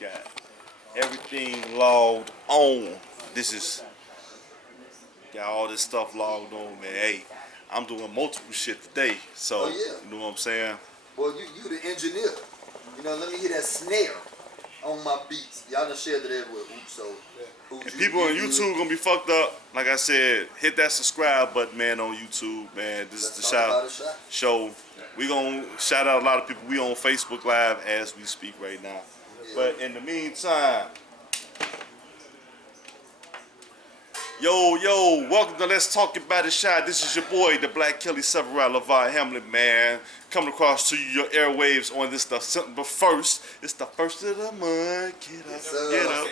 got everything logged on. This is got all this stuff logged on, man. Hey, I'm doing multiple shit today, so you know what I'm saying. Well, you the engineer. You know, let me hear that snare on my beats. Y'all done shared it everywhere. Oops, so. And people on YouTube gonna be fucked up. Like I said, hit that subscribe button, man, on YouTube, man. This is the show. We gonna shout out a lot of people. We on Facebook Live as we speak right now. Yeah. But in the meantime, yo, welcome to Let's Talk About It Shy. This is your boy, the Black Kelly Several Levi Hamlet, man. Coming across to your airwaves on this stuff. But first, it's the first of the month. Get up, get up.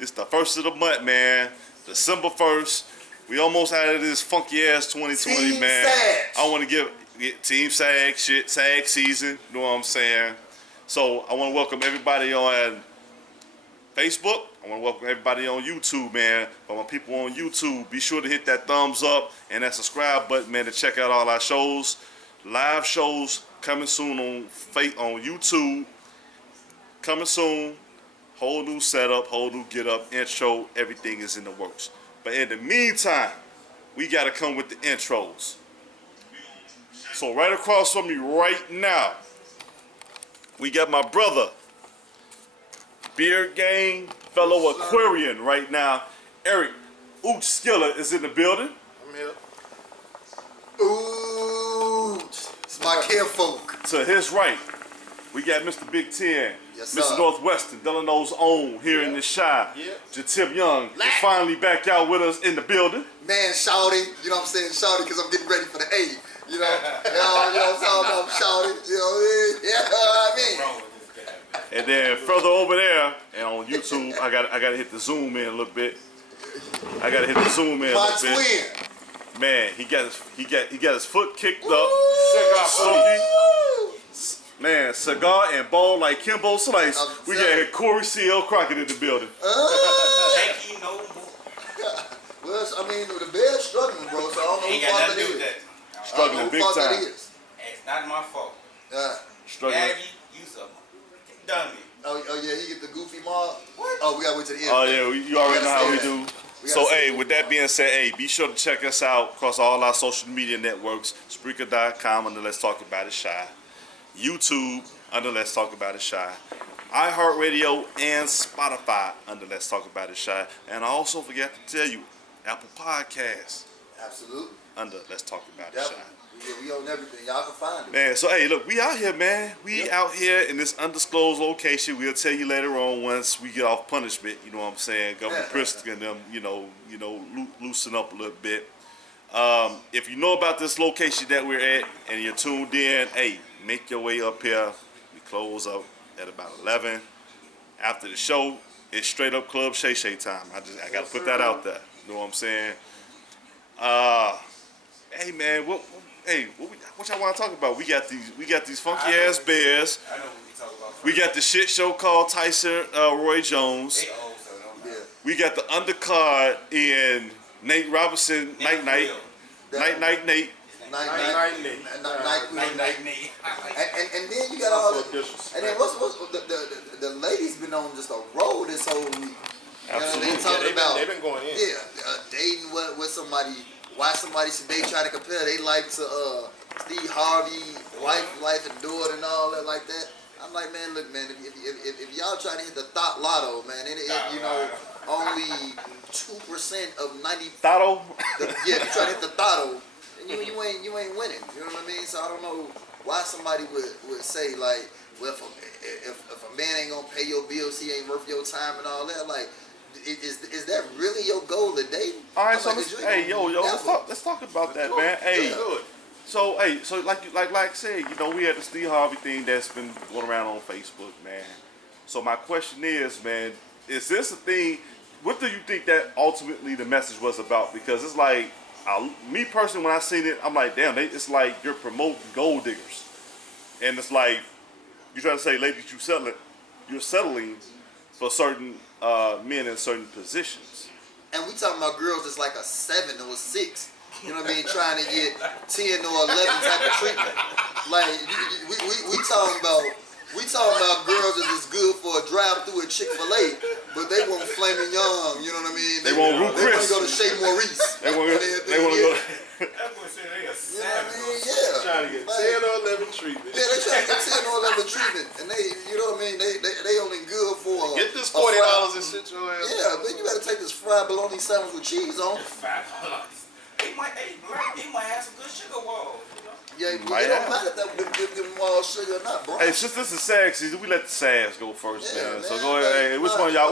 It's the first of the month, man. December 1st. We almost out of this funky ass 2020, Team man. Sag. I want to get Team Sag shit, Sag season. You know what I'm saying? So I want to welcome everybody on Facebook. I want to welcome everybody on YouTube, man. For my people on YouTube, be sure to hit that thumbs up and that subscribe button, man, to check out all our shows. Live shows coming soon on YouTube. Coming soon. Whole new setup, whole new get up, intro, everything is in the works. But in the meantime, we got to come with the intros. So right across from me right now, we got my brother, Beard Gang, fellow Aquarian right now. Eric Skiller is in the building. I'm here. It's my kinfolk. To his right, we got Mr. Big Ten. Yes, Mr. Northwestern, Delano's own here in the Shy. Jatim Young is finally back out with us in the building. Man, shouty, you know what I'm saying? Shouty, because I'm getting ready for the A. You know, you know what I'm talking about, shouty. You know what I mean? And then further over there, and on YouTube, I gotta hit the zoom in a little bit. I gotta hit the zoom in a little bit. Man, he got his foot kicked up. Man, cigar and ball like Kimbo Slice. We got Corey C.L. Crockett in the building. Thank you no more. Well, I mean, the bed's struggling, bro, so I don't know Ain't got nothing to do with that. Struggling big time. It's not my fault. Struggling. Gabby, you a dummy. Oh yeah, he get the goofy mob. What? Oh, we gotta wait till the end. Oh yeah, you already know how we do. So hey, with that being said, hey, be sure to check us out across all our social media networks, Spreaker.com under Let's Talk About It Shy, YouTube under Let's Talk About It Shy, iHeartRadio and Spotify under Let's Talk About It Shy, and I also forgot to tell you, Apple Podcasts. Absolutely. Under Let's Talk About It Shy. Yeah, we own everything. Y'all can find it. Man, so hey, look, we out here, man. We out here in this undisclosed location. We'll tell you later on once we get off punishment. You know what I'm saying? Governor Christie and them, you know, loosen up a little bit. If you know about this location that we're at and you're tuned in, hey, make your way up here. We close up at about 11. After the show, it's straight up Club Shay Shay time. I gotta put that out there. You know what I'm saying? Hey man, what y'all want to talk about? We got these funky ass bears. I know what we talk about. We got the shit show called Tyson Roy Jones. We got the undercard in Nate Robinson, Night Nate. And then you got all the, and then what's the ladies been on just a roll this whole week. Absolutely. You know, they talking about they've been going in. Dating with somebody. Why somebody should they try to compare their life to Steve Harvey, life and daughter and all that like that? I'm like, man, look, man, if y'all trying to hit the thought lotto, man, you know, only 2% of 90. Thotto? Yeah, if you try to hit the thotto, then you ain't winning. You know what I mean? So I don't know why somebody would say like, well, if a man ain't gonna pay your bills, he ain't worth your time and all that. Like, is that really your goal of dating? All right, so let's talk about that, man. Hey, so like I said, you know, we had the Steve Harvey thing that's been going around on Facebook, man. So my question is, man, is this a thing? What do you think that ultimately the message was about? Because it's like, me personally, when I seen it, I'm like, damn, it's like you're promoting gold diggers, and it's like you're trying to say, ladies, you're settling for certain men in certain positions. And we talking about girls that's like a 7 or a 6. You know what I mean? Trying to get 10 or 11 type of treatment. Like we talking about girls that is good for drive through at Chick-fil-A, but they want Flaming Young. You know what I mean? They want Ruth They want Chris. to go to Chez Maurice. They want to go. That boy said they a You know what I savage. mean? Yeah. Trying to get Like, 10 or 11 treatment. Yeah, they trying to get 10 or 11 treatment, and they, you know what I mean? They only good for Get this a $40 fried- and sit your ass. Yeah, man, you better take this fried bologna sandwich with cheese on. $5. He might have some good sugar walls. You know? Yeah, it Might don't have. matter if that give them all sugar or not, bro. Hey, since this is SAG season, we let the SAGs go first, Yeah, man. So man. go ahead. Hey, which one of y'all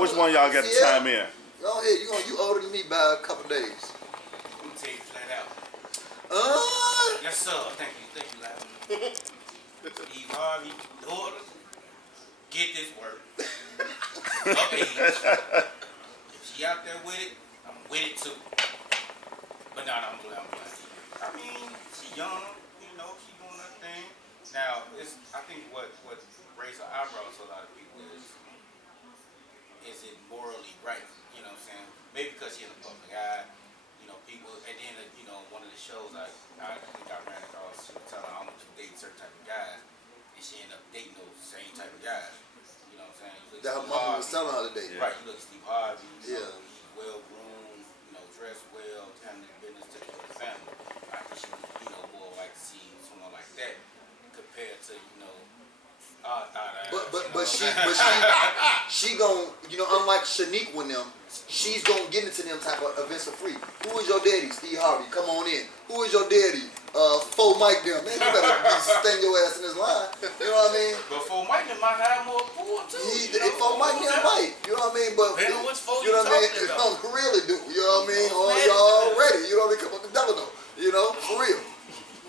got to Yeah. chime in? Go ahead, you older than me by a couple days. Let me tell you flat out. Yes, sir. Thank you, Larry. Steve Harvey, daughter, get this work. Up age. If she out there with it, I'm with it too. But no, I'm glad. I mean, she young, you know, she doing her thing. Now, I think what raised her eyebrows to a lot of people is it morally right? You know what I'm saying? Maybe because she in the public eye. You know, people, at the end of, you know, one of the shows, I think I ran across, she was telling her how much you date certain type of guys, and she ended up dating those same type of guys. You know what I'm saying? You look That her Steve mama was Harvey, telling her today. right, you look at Steve Harvey, Yeah. he's well-groomed, you know, dressed well, handling business, taking care of the family. I think she would, you know, more like to see someone like that compared to, you know, But she gon', you know, unlike Shanique with them, she's gonna get into them type of events for free. Who is your daddy? Steve Harvey, come on in. Who is your daddy? Faux Mike them. Man, you better stand your ass in this line. You know what I mean? But for Mike, they might have more pull too. Faux Mike them might. You know what I mean? But Depending on which foe you know you what I mean? talking It's about. gonna really do. You know what I mean? Or y'all ready? You know what I mean? Come up the devil though. You know, for real.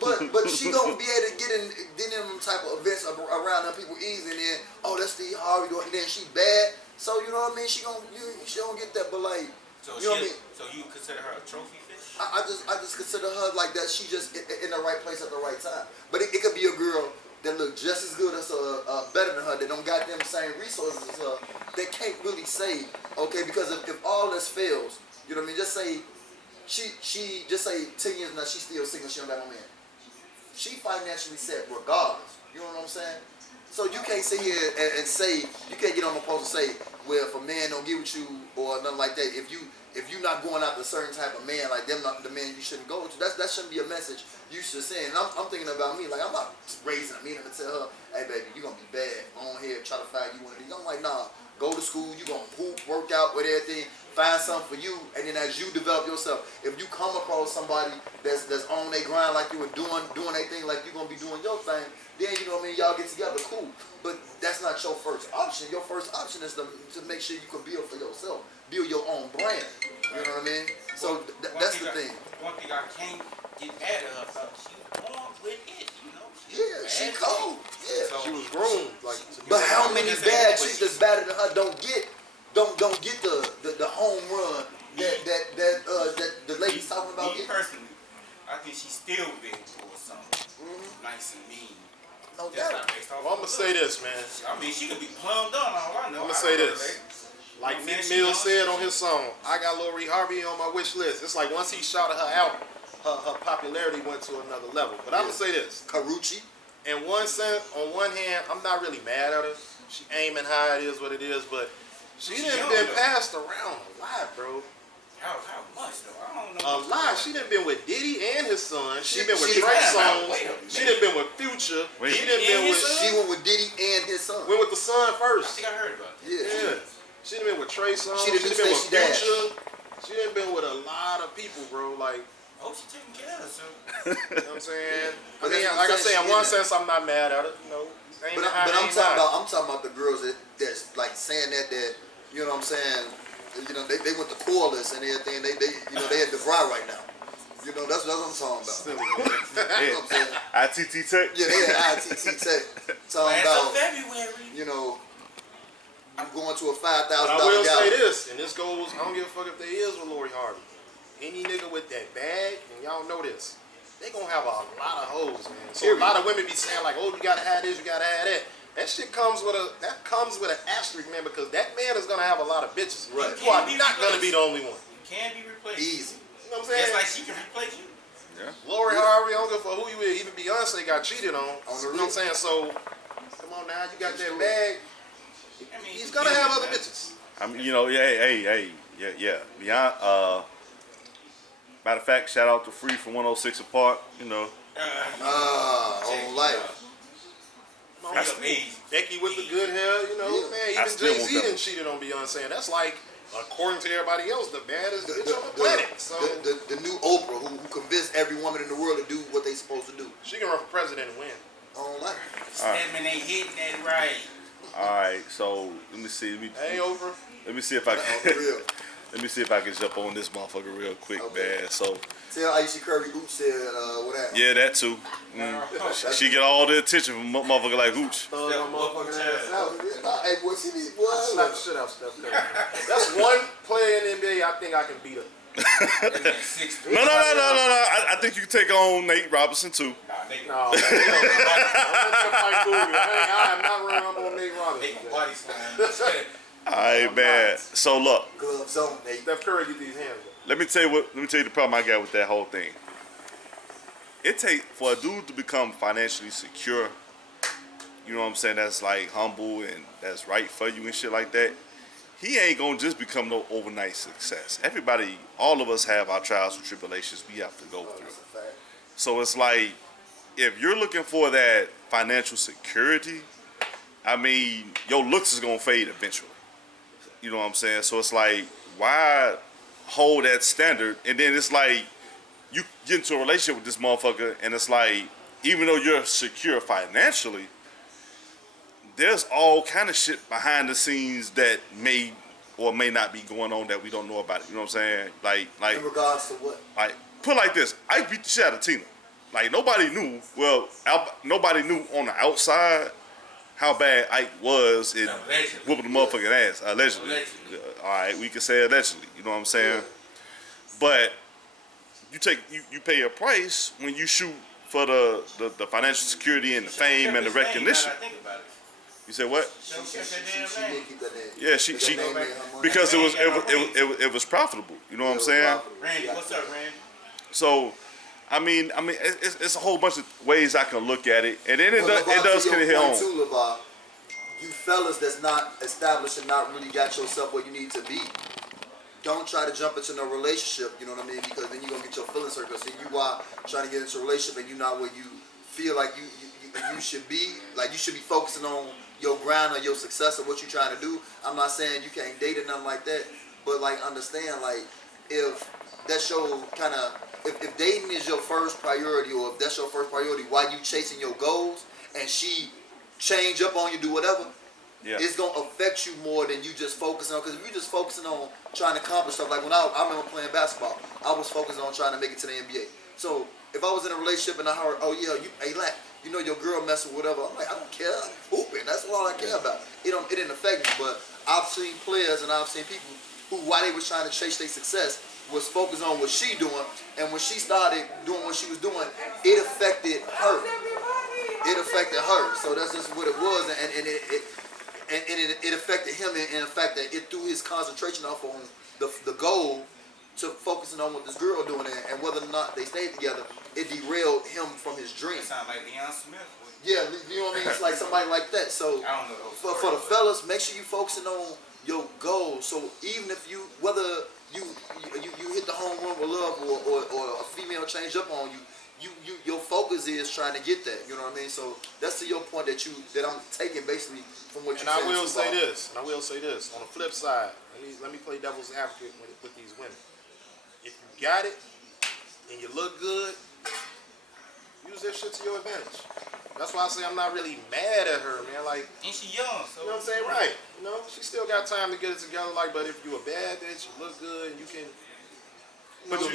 But she gonna be able to get in them type of events around them people easy, and then that's Steve Harvey doing, and then she bad. So you know what I mean? She don't get that, but like So you know what I mean? So you consider her a trophy fish? I just consider her like that. She just in the right place at the right time. But it could be a girl that look just as good as better than her, that don't got them same resources as her. They can't really say okay, because if all this fails, you know what I mean? Just say she just say 10 years now she's still single. She don't got no man. She financially set regardless. You know what I'm saying? So you can't sit here and say, you can't get on the post and say, well, if a man don't get with you or nothing like that, if you not going after a certain type of man, like them not the man you shouldn't go to, that shouldn't be a message you should send. And I'm thinking about me, like I'm not raising a man to tell her, hey baby, you gonna be bad, go on here, try to find you one of these. I'm like, nah, go to school, you gonna hoop, work out with everything, find something for you, and then as you develop yourself, if you come across somebody that's on their grind like you were doing their thing, like you gonna be doing your thing, then you know what I mean, y'all get together, cool. But that's not your first option. Your first option is to make sure you can build for yourself, build your own brand. You know what I mean? So that's the thing. One thing I can't get mad at her about, she was born with it, you know. Yeah, she cold. Yeah. So, She was groomed. Like, But how many bad chicks she that's better than her don't get the home run that the lady's talking about? Me personally, I think she's still big for something nice and mean. No That's doubt. not based off well, I'm of gonna say looks. this, man. I mean, she could be plumbed on, all I know. I'm gonna I say don't know this. the Like You know what I'm Meek saying? Mill She said on his song, I got Lil Reed Harvey on my wish list. It's like once he shouted her out, her popularity went to another level. But I'm gonna say this. Karuchi. In one sense, on one hand, I'm not really mad at her. She aiming high, it is what it is, but she She done young, been though. passed around a lot, bro. How much though? I don't A know. lot. She done been with Diddy and his son. She been with she- Trey Wait a Songz. minute. She done been with Future. Wait. She done Diddy been and with his son? She went with Diddy and his son. went with the son I first. think I heard about that. Yeah. Yeah. She done been with Trey Songz. She the new done been with Stacey Dash. Future. She done been with a lot of people, bro. Like, Oh, she taking care of herself. you know what I'm saying? I But mean, that's what like I I'm say, saying, in she one did sense, I'm not mad at it. You know, But I'm talking about the girls that's like saying that you know what I'm saying, you know, they went to Corliss and everything. They you know they at DeVry right now. You know that's what I'm talking about. Silly, man. You know what I'm saying? ITT Tech. Yeah, they at ITT Tech talking As of about February. you know you going to a $5,000 But I will say gallon. this, and this goes, I don't give a fuck if there is with Lori Harvey. Any nigga with that bag, and y'all know this, they gonna have a lot of hoes, man. So a lot of women be saying like, oh, you gotta have this, you gotta have that. That shit comes with an asterisk, man, because that man is gonna have a lot of bitches. Right. You are not gonna be the only one. You can be replaced. Easy. You know what I'm saying? Just like she can replace you. Lori Harvey, I don't give a fuck who you is. Even Beyonce got cheated on. On the You know what I'm saying? So, come on now, you got that bag. I mean, He's gonna bitches. I mean, hey, yeah. Beyond, matter of fact, shout out to Free from 106 Apart. On life. That's Becky with the good hair, Yeah. man. I Even still want Jay-Z that. done cheated on Beyonce, and that's like, according to everybody else, the baddest The, bitch the, on the the, planet. So the new Oprah who convinced every woman in the world to do what they supposed to do. she can run for president and win. On life. Stedman ain't hitting that right. All right, so let me see. Hey, Oprah. Let me see if I On can. the real. Let me see if I can jump on this motherfucker real quick, Okay. man. So Tell Aisha Curry Hooch said what happened. yeah, that too. She get all the attention from motherfucker like Hooch. Thug her motherfucking ass out. Hey, boy, she need boy. Slap the shit out of Steph Curry. That's one player in the NBA I think I can beat her. No. I think you can take on Nate Robinson too. No, man. I am not running up on Nate Robinson. Body slam. All right, man. So look, Gloves on, Nate. Steph Curry get these hands up. let me tell you the problem I got with that whole thing. It take for a dude to become financially secure. You know what I'm saying? That's like humble and that's right for you and shit like that. He ain't gonna just become no overnight success. Everybody, all of us have our trials and tribulations we have to go through. That's a fact. So it's like, if you're looking for that financial security, I mean, your looks is gonna fade eventually. You know what I'm saying? So it's like, why hold that standard? And then it's like, you get into a relationship with this motherfucker, and it's like, even though you're secure financially, there's all kind of shit behind the scenes that may or may not be going on that we don't know about it. You know what I'm saying? Like In regards to what? like, put it like this: I beat the shit out of Tina. Like nobody knew. Well, nobody knew on the outside how bad Ike was in Allegedly. whooping the motherfucking ass. Allegedly. Allegedly. All right, we can say allegedly. You know what I'm saying? But you pay a price when you shoot for the financial security and the fame and the recognition. I think about it. You said what? She kept that She damn name. did keep that name. Yeah, she That name made her money. because it was profitable. You know what I'm saying? Randy, what's up, Randy? So, I mean, it's a whole bunch of ways I can look at it, and then it But does to kind your of hit point home. too, LeVar, you fellas that's not established and not really got yourself where you need to be, don't try to jump into no relationship, you know what I mean? Because then you're going to get your feelings hurt. Because you are trying to get into a relationship and you're not where you feel like you should be. Like you should be focusing on your grind or your success or what you're trying to do. I'm not saying you can't date or nothing like that. But like understand, like if that's your kind of, if dating is your first priority or if that's your first priority while you chasing your goals and she change up on you, do whatever, Yeah. it's gonna affect you more than you just focusing on. Because if you're just focusing on trying to accomplish stuff, like when I remember playing basketball, I was focused on trying to make it to the NBA. So if I was in a relationship and I heard, oh yeah, you know your girl messing with whatever, I'm like, I don't care, I'm hooping. That's all I care about. It didn't affect me, but I've seen players and I've seen people who, while they was trying to chase their success, was focused on what she doing, and when she started doing what she was doing, it affected her. It affected her. So that's just what it was, and it affected him in the fact that it threw his concentration off on the goal to focusing on what this girl doing and whether or not they stayed together. It derailed him from his dream. It sound like Deion Smith. Yeah, you know what I mean? It's like somebody like that. So I don't know those for the fellas, make sure you focusing on your goals. So even if whether you hit the home run with love or a female change up on you, your focus is trying to get that. You know what I mean? So that's to your point that I'm taking basically from what you said. And I will say this. On the flip side, let me play devil's advocate with these women. If you got it and you look good, use that shit to your advantage. That's why I say I'm not really mad at her, man. Like, and she young, so you know what I'm saying? Right. You know, she still got time to get it together. Like, but if you a bad bitch, you look good, and you can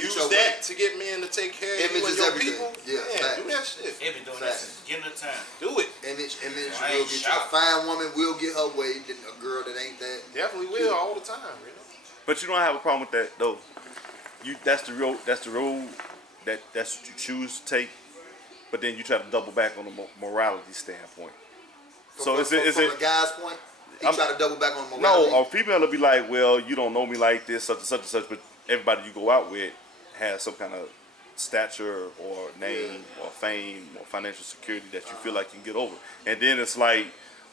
use that to get men to take care of you and your people. Yeah, do that shit. they been doing that since the beginning of time. Do it. Image I will ain't get you. A shocked. fine woman will get her way than a girl that ain't that. Definitely will all the time, you know. But you don't have a problem with that though. That's the road that's what you choose to take. But then you try to double back on the morality standpoint. So is it from a guy's point? He try to double back on the no? morality. Or female will be like, well, you don't know me like this, such and such and such. But everybody you go out with has some kind of stature or name or fame or financial security that you feel like you can get over. And then it's like,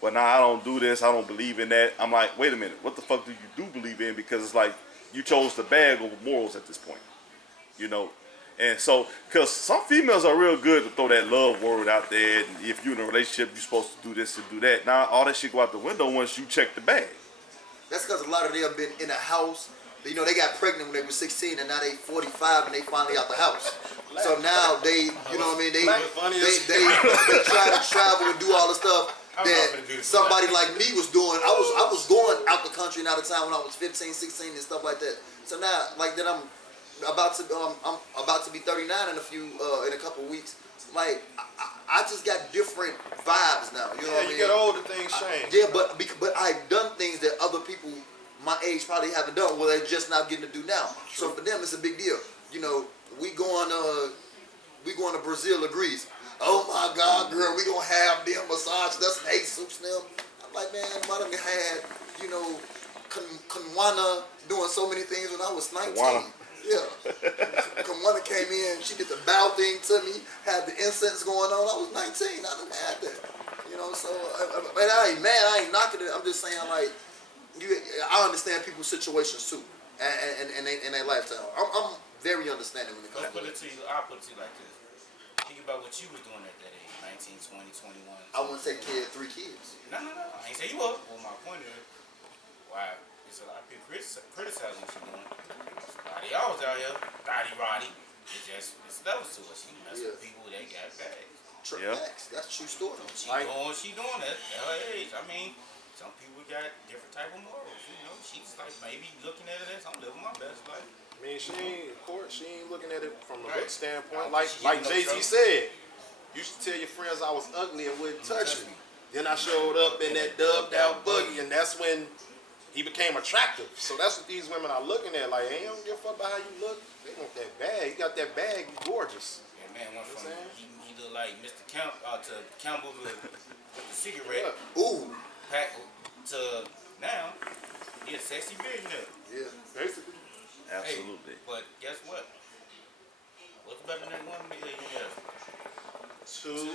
well, nah, I don't do this. I don't believe in that. I'm like, wait a minute. What the fuck do you do believe in? Because it's like you chose the bag over morals at this point, you know. And so, because some females are real good to throw that love word out there. And if you're in a relationship, you're supposed to do this and do that. Now, all that shit go out the window once you check the bag. That's because a lot of them been in a house. You know, they got pregnant when they were 16, and now they 45, and they finally out the house. So now they, you know what I mean? They try to travel and do all the stuff that somebody like me was doing. I was going out the country and out of town when I was 15, 16, and stuff like that. So now, like that, I'm about to be 39 in a couple of weeks. Like I just got different vibes now. You know what I mean? You get older, things change. Yeah, but I've done things that other people my age probably haven't done. Well, they're just not getting to do now. True. So for them, it's a big deal. You know, we going to Brazil or Greece. Oh my God, girl, we gonna have them massage us and Jesus them. I'm like, man, my done had, you know, Kanwana doing so many things when I was 19. Kanwana. Yeah. Kanwana came in, she did the bow thing to me, had the incense going on. I was 19, I done had that. You know, so but I ain't mad, I ain't knocking it. I'm just saying, like, I understand people's situations too, and their lifestyle. I'm very understanding when it comes to that. I'll put it to you like this. Think about what you was doing at that age, 19, 20, 21. I wouldn't say 3 kids. No. I ain't say you was. Well, my point is, why it's a lot of people criticizing what you're doing. A lot of y'all was out here, Roddy. It's levels to us. You mess with people, they got bags. That's a true story. She doing that at her age. I mean, some people got different type of morals, you know. She's like maybe looking at it as I'm living my best life. I mean, she ain't looking at it from a good standpoint. Like Jay-Z said, you should tell your friends I was ugly and wouldn't touch me. Then I showed up in that dubbed out boogie, and that's when he became attractive. So that's what these women are looking at. Like, hey, you don't give a fuck about how you look. They want that bag. You got that bag, you gorgeous. Yeah, man, went from he looked like Mr. Campbell with the cigarette. Ooh. Pack to now, he a sexy billionaire. Yeah, basically. Absolutely. Hey, but guess what? What's better than one millionaire? Two.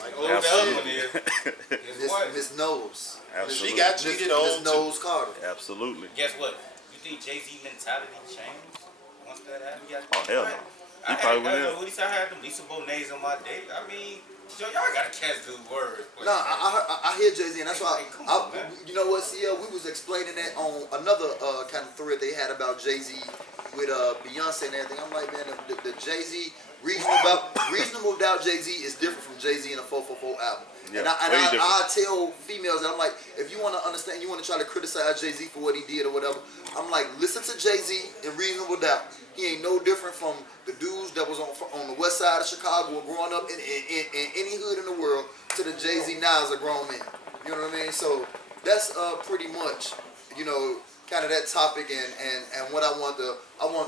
Like the other one is Miss Nose. Absolutely. She got cheated on. Miss Nose Carter. Absolutely. Guess what? You think Jay-Z mentality changed once that happened? Oh hell no. He probably wouldn't. What he said, I had them Lisa Bonet's on my date. I mean, y'all gotta catch the words. No, I hear Jay-Z, and that's why you know what, CL, we was explaining that on another kind of thread they had about Jay-Z with Beyonce and everything. I'm like, man, the Jay-Z Reasonable Doubt Jay-Z is different from Jay-Z in a 444 album. Yeah, and I tell females that I'm like, if you want to understand, you want to try to criticize Jay-Z for what he did or whatever, I'm like, listen to Jay-Z in Reasonable Doubt. He ain't no different from the dudes that was on the west side of Chicago or growing up in any hood in the world to the Jay-Z now as a grown man. You know what I mean? So that's pretty much, you know, kind of that topic and what I want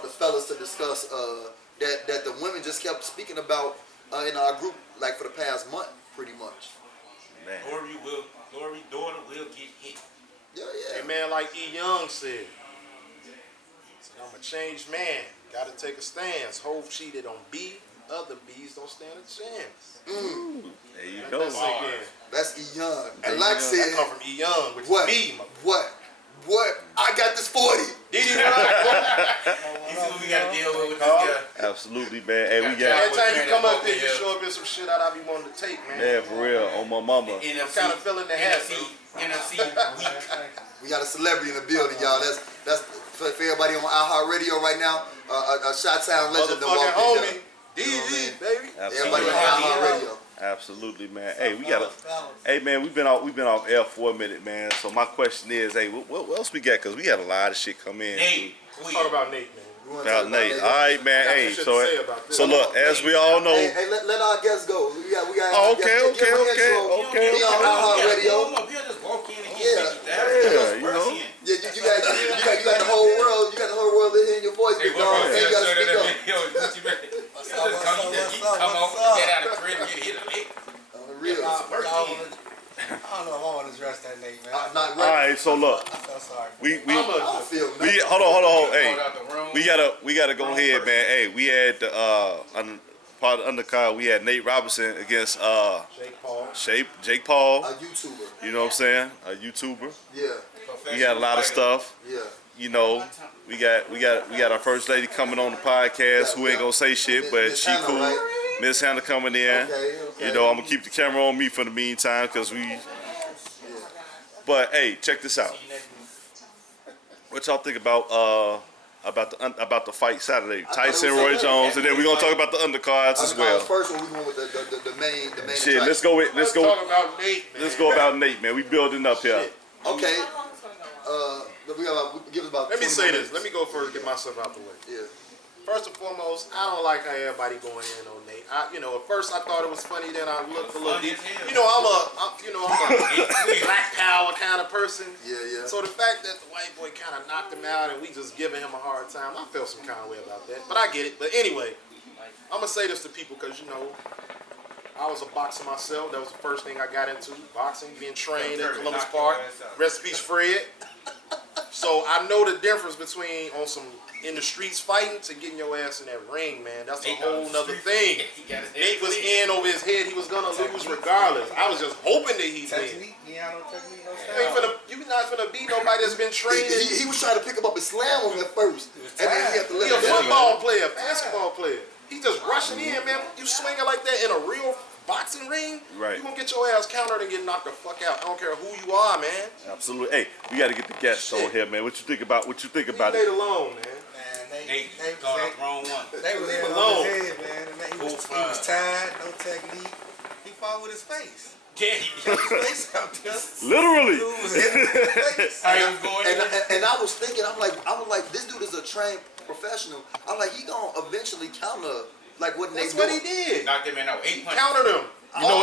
the fellas to discuss that the women just kept speaking about in our group like for the past month, pretty much. Man. Lori daughter will get hit. Yeah. Hey man, like E. Young said, I'm a changed man. Gotta take a stance. Hove cheated on B. Other B's don't stand a chance. There you go. That's E. Young. And like I said, I come from E. Young, which what? is me. What? I got this 40. Did he? You see what we gotta deal with this guy? Absolutely, man. Hey, we Every got. time you come up here, you show up in some shit I be wanting to take, man. Yeah, for real. On my mama. I'm kind of feeling the hat. NFC week. We got a celebrity in the building, y'all. That's for everybody on iHeartRadio right now. A Chi-Town legend that walked in there. DZ, baby. Everybody on iHeartRadio. Absolutely, man. Hey, we got Hey, man, we've been off air for a minute, man. So my question is, hey, what else we got? Cause we had a lot of shit come in. Nate, talk about Nate, man. About Nate. All right, man. Hey, so look, as we all know. Hey, let our guests go. We got. Oh, okay. Be on iHeartRadio. Yeah, you know. Yeah, you got the whole world. You got the whole world hearing your voice. Hey, you gotta speak up. Come on, get out of crib and get hit a lick. On the real. I don't know if I want to address that, Nate, man. Not All right, so look, I feel sorry. hold on. Hey, we gotta go ahead, man. Hey, we had part of the undercard, we had Nate Robinson against Jake Paul. A YouTuber. You know what I'm saying? A YouTuber. Yeah. We got a lot of stuff. Yeah. You know, we got our first lady coming on the podcast who ain't gonna say shit, but Miss she Hannah, cool. right? Miss Hannah coming in. Okay. You know, I'm gonna keep the camera on me for the meantime, cause we. But hey, check this out. What y'all think about the fight Saturday? Tyson, Roy Jones, and then we're gonna talk about the undercards as well. First one, we going with the main. Shit, let's attraction. Talk about Nate, man. Let's go about Nate, man. We building up here. Okay. Give us about. Let me 20 say minutes. this. Let me go first. Get myself out the way. Yeah. First and foremost, I don't like how everybody going in on Nate. At first I thought it was funny, then I looked a little deep. I'm a black power kind of person. Yeah. So the fact that the white boy kind of knocked him out and we just giving him a hard time, I felt some kind of way about that. But I get it. But anyway, I'm gonna say this to people because I was a boxer myself. That was the first thing I got into, boxing, being trained at Columbus Park. Rest in peace, Fred. So I know the difference between on some in the streets fighting to getting your ass in that ring, man. That's a whole nother thing. Nate was in over his head. He was gonna lose regardless. I was just hoping that he'd win. You're not finna beat nobody that's been training. He was trying to pick him up and slam him at first, and then he had to let He a him down. football player, basketball player. He just rushing in, man. You swinging like that in a real boxing ring, Right. you gonna get your ass countered and get knocked the fuck out. I don't care who you are, man. Absolutely. Hey, we got to get the guests on here, man. What you think about Leave it? Nate alone, man. Nate got the wrong one. They was in on his head, man. And he was tired, no technique. He fought with his face. Yeah, His face out there. Literally. Dude was hitting his face. how he was going in. And I was thinking, I was like, this dude is a trained professional. I'm like, he gonna eventually counter like what Nate That's what he doing. did. Knocked him in out 8 punches. Countered him. All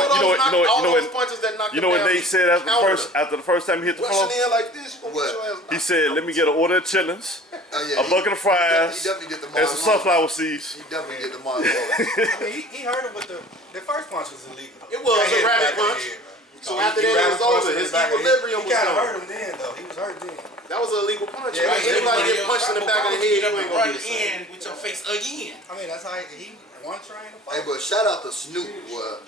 those punches that knocked You him know down, what Nate said after the first time he hit the floor? rushing in like this, you gonna get your ass knocked. He said, "Let me get an order of chitlins, Yeah, a bucket of fries, He definitely did the and some sunflower seeds." He definitely did the Mars. I mean, he hurt him with the first punch was illegal. It was He a hit rabbit back in the punch. head, man. So after that, it was over. His equilibrium He was kind of hurt gone. him then, though. He was hurt then. That was an illegal punch. Yeah, Right? Anybody get punched in the back of the head, you ain't gonna run be the same. in with your face again. I mean, that's how he one train to Hey, fight. but shout out to Snoop.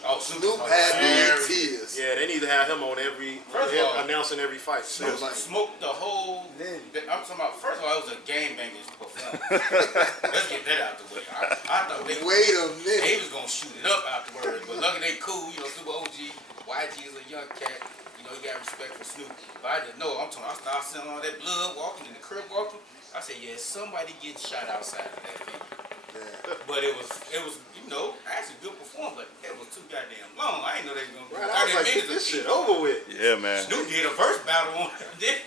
Oh, Snoop had me in tears. Yeah, they need to have him on First of all, announcing every fight. Snoop. Smoked the whole. Then- I'm talking about. First of all, it was a game bangers performance. Let's get that out the way. I thought Wait a minute. they was gonna shoot it up afterwards, but luckily they cool. Super OG. YG is a young cat. He got respect for Snoop. But I didn't know. I started seeing all that blood walking in the crib walking. I said, yeah, somebody getting shot outside of that thing. But it was actually good performance, but it was too goddamn long. I didn't know they was gonna Right, do I was 30 like, minutes get this of shit over with. Yeah, man. Snoop did a verse battle on it.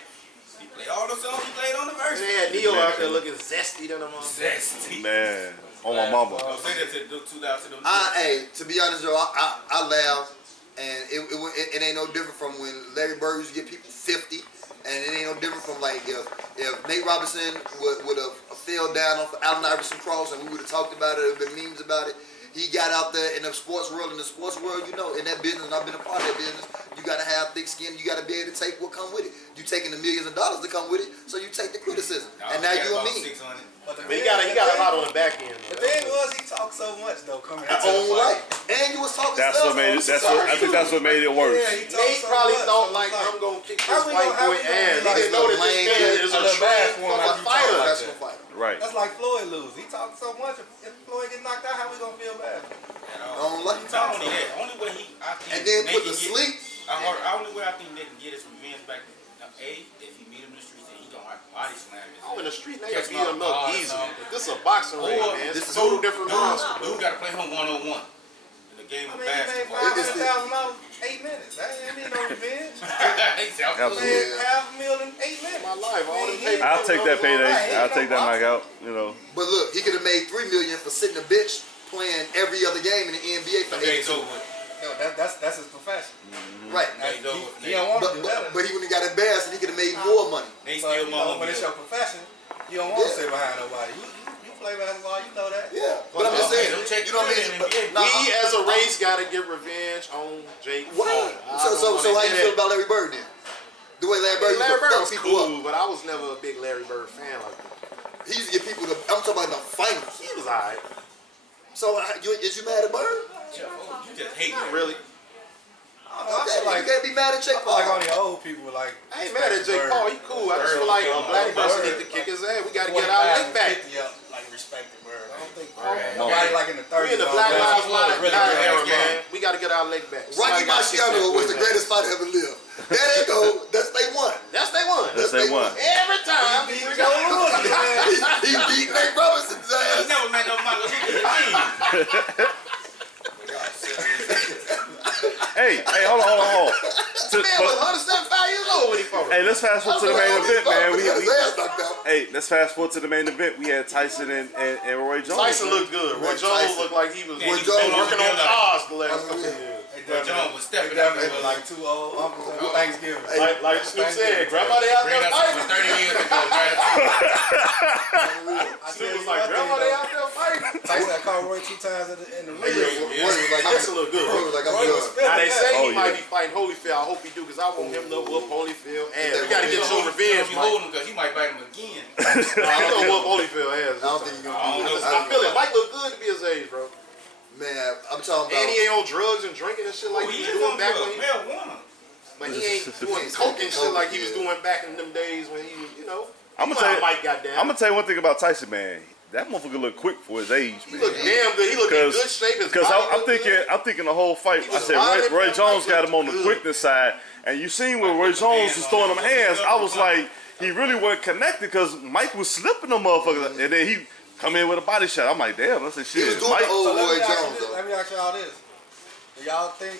He played all the songs he played on the verse. And they had Neo out there looking zesty than them. Zesty. Man, on my mama. Don't say that to the 2000. Hey, to be honest, though, I laugh, and it ain't no different from when Larry Bird used to get people 50, and it ain't no different from like if Nate Robinson would have fell down off the Allen Iverson cross, and we would have talked about it, there would have been memes about it. He got out there in the sports world. In the sports world, in that business, and I've been a part of that business, you got to have thick skin. You got to be able to take what come with it. You taking the millions of dollars to come with it, so you take the criticism. And now you and me. But he got a lot on the back end. The thing was, he talked so much though coming That's into the on fight. right. And you was talking That's stuff. what made it. I think that's what made it worse. Yeah, he talked Nate so probably much, thought so like, it's I'm gonna kick how this we white gonna- how boy we gonna ass. be He like didn't know that this lame, man is a little bad trained for him fucking after you talk fighter. like Professional fighter. Right. That's like Floyd lose. He talked so much. If Floyd get knocked out, how we gonna feel bad? I don't like it. Not only that, only way I think And then Nate put the can sleep. only way I think they can get his revenge back. If he meet him in the streets and he gonna have body slam his Oh, in the street, they Catch can beat him up him easily. hard, But this is a boxing ring, Or man. this It's is a total different monster. Dude gotta play him 1-on-1 in the game I of mean, he made basketball. $500,000 8 minutes. That ain't need no revenge. He Absolutely. Made $500,000 in 8 minutes. My life, all them He- papers. I'll take that payday. Right, I'll take that knockout. But look, he could have made $3 million for sitting a bitch playing every other game in the NBA for Days 82. over. No, that's his profession. Right. Days over. He don't want to do that. But he wouldn't have got embarrassed and he could have made more money. They But, still you know, mama when it's your profession, you don't want to sit behind nobody. You play basketball, you know that. Yeah. But I'm just saying, you know what I mean? But, nah, We as a race gotta get revenge on Jake Paul. so how you feel about Larry Bird then? The way Larry Bird Larry used to Bird fuck was people up. cool, but I was never a big Larry Bird fan like that. He used to get people I'm talking about in the finals. He was alright. So is you mad at Bird? You just hate him. Really? Okay, like, you can't be mad at Jake Paul. like only old people like. I ain't mad at Jake Paul. He cool. I just feel like a black person need to kick his ass. We got to get our leg back. Like respect the Bird. I don't think Nobody like in the 30s. We in the Black Lives Matter era, man. We got to get our leg back. Rocky Marciano was the greatest fighter ever lived. There they go. That's they won. That's they won. That's they won. Every time. He beat Nate Robinson's He ass. never made no money. Look at the team. Hey, hold on. Man was 175 years old when he fought. Hey, let's fast forward to the main event, man. Hey, Let's fast forward to the main event. We had Tyson and Roy Jones. Tyson looked good. Roy Jones looked like he was Roy Jones working on cars the last couple of years. Roy Jones was stepping They up. definitely were like two old uncles on Thanksgiving. Like Snoop said, grandma they out Bring there up something fighting. 30 years ago. Trying to Snoop was like, grandma they out there fighting. Tyson had caught Roy 2 times in the ring. Roy was like, Tyson looked good. Roy was like, I'm good. Now they say Oh, he might yeah. be fighting Holyfield. I hope he do, because I want him to whoop Holyfield ass. Yeah, We got to get your revenge, You Mike. hold him because he might bite him again. He gonna whoop Holyfield ass. I don't think you're I gonna don't do know. I feel it. Mike look good to be his age, bro. Man, I'm talking And about. he ain't on drugs and drinking and shit like Oh, he he was is doing on back drugs. when he. Marijuana. But he ain't doing coke and shit like he was doing back in them days when he was, you know. I'm gonna You know tell how you. Mike got down. I'm gonna tell you one thing about Tyson, man. That motherfucker look quick for his age, He man. look damn good. He look in good shape. His Because body I'm look thinking, good. I'm thinking the whole fight. He I was said violent, Roy man. Jones Mike got him on the looked quickness side, and you seen when Roy Jones was throwing them hands. I was like, he really wasn't connected because Mike was slipping them motherfuckers, and then he come in with a body shot. I'm like, damn, I said He was shit. doing Mike, the old So Roy Jones, though. let me ask y'all this. Do y'all think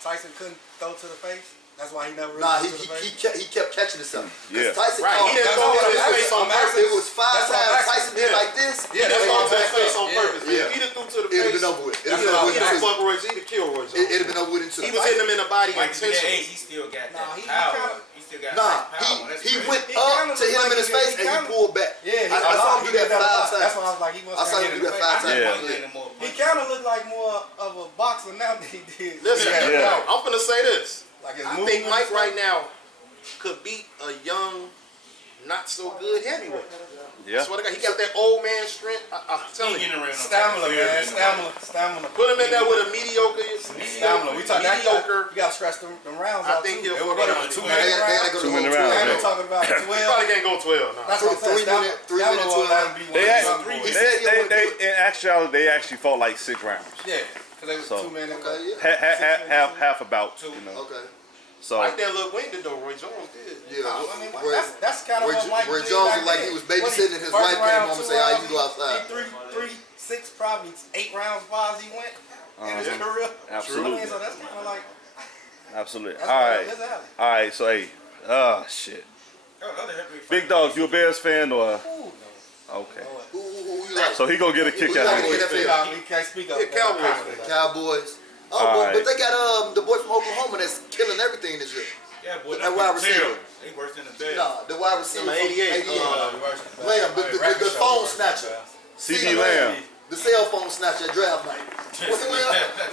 Tyson couldn't throw to the face? That's why he never really Nah, threw to the face? he kept catching himself. Yeah. Tyson Right, caught. he didn't throw to his face on purpose. It was 5 That's what I'm times asking. Tyson did like this. Yeah, that's all to his face on Yeah. purpose. Yeah. If he'd have threw to the It'd have face, been over with. It'd he'd have been over have with. fucked Roy. He'd have killed Roy Jones. It'd have been over with into He was hitting him in the body Mike, to that age, intentionally. he still got Nah, that he power. kinda- He still got Nah, that power. That's he crazy. went He up kinda to hit him in his looked like face he and he kinda- pulled back. Yeah, I saw him do that 5 That's times. why I was like, he must I saw have him hit do in the that face. 5 times. Yeah. He kind of looked like more of a boxer now than he did. Listen, Yeah. I'm finna say this. Like his I movement think and Mike stuff. right now could beat a young, not so good heavyweight. yeah. That's what I got. He got that old man strength. I'm He telling ain't you. getting around no Stamina, fear man. in the mouth. Stamina. Put him in there with a mediocre. Stamina. We talking mediocre. You got to scratch them rounds I out think too. he'll What fuck was around. it, 2 They minute gotta rounds? go 2 to minute the rounds, Now yeah. we're talking about He 12. probably can't go 12 now. That's what I'm saying. 3 minute, 2 minutes. They, He said he wanted to do it. in actuality, they actually fought like 6 rounds. Yeah, because they was So- 2 minutes. Okay, yeah. Half about, you know. Okay. So Mike that look winded though. Roy Jones did. Yeah. I mean, Roy- that's kind of what Mike Roy did Jones back was like then. he was What babysitting and his first wife came round, home and 2 said, "Ah, rounds, you go outside." he 3, 6, probably 8 rounds as far as he went in his Yeah. career. Absolutely. I mean, so that's kind of like absolutely. that's All right right, up his alley. all right. So hey, shit. Oh, another heavyweight Big fight. dog, you a Bears fan or? Ooh, Okay. Who you like? So he gonna get a kick Who you out like of in it. the no, NFL? he can't speak of Yeah, it. Cowboys. Cowboys. Oh, All but right. they got the boy from Oklahoma that's killing everything this year. Yeah, boy, That them wide people receiver. terrible. They worse than the best. Nah, the wide receiver. Number from 88. Lamb, the phone snatcher. CD Lamb. The cell phone snatcher at draft night.